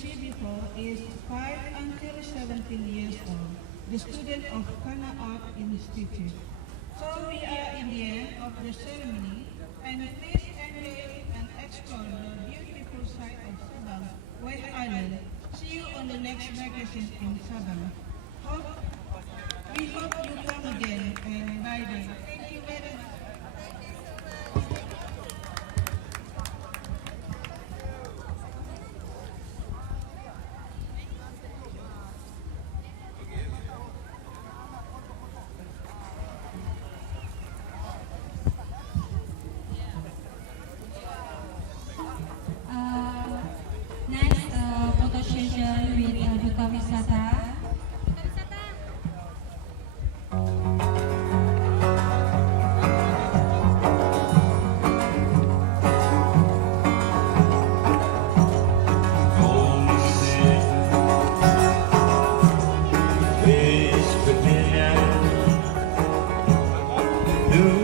see before is 5 until 17 years old, the student of Kana Art Institute. So we are in the end of the ceremony, and please enjoy and explore the beautiful side of Sabang, White Island. See you on the next magazine in Sabang. We hope you come again, and bye bye. Thank you very much. Next, photo session with Duta Wisata. Do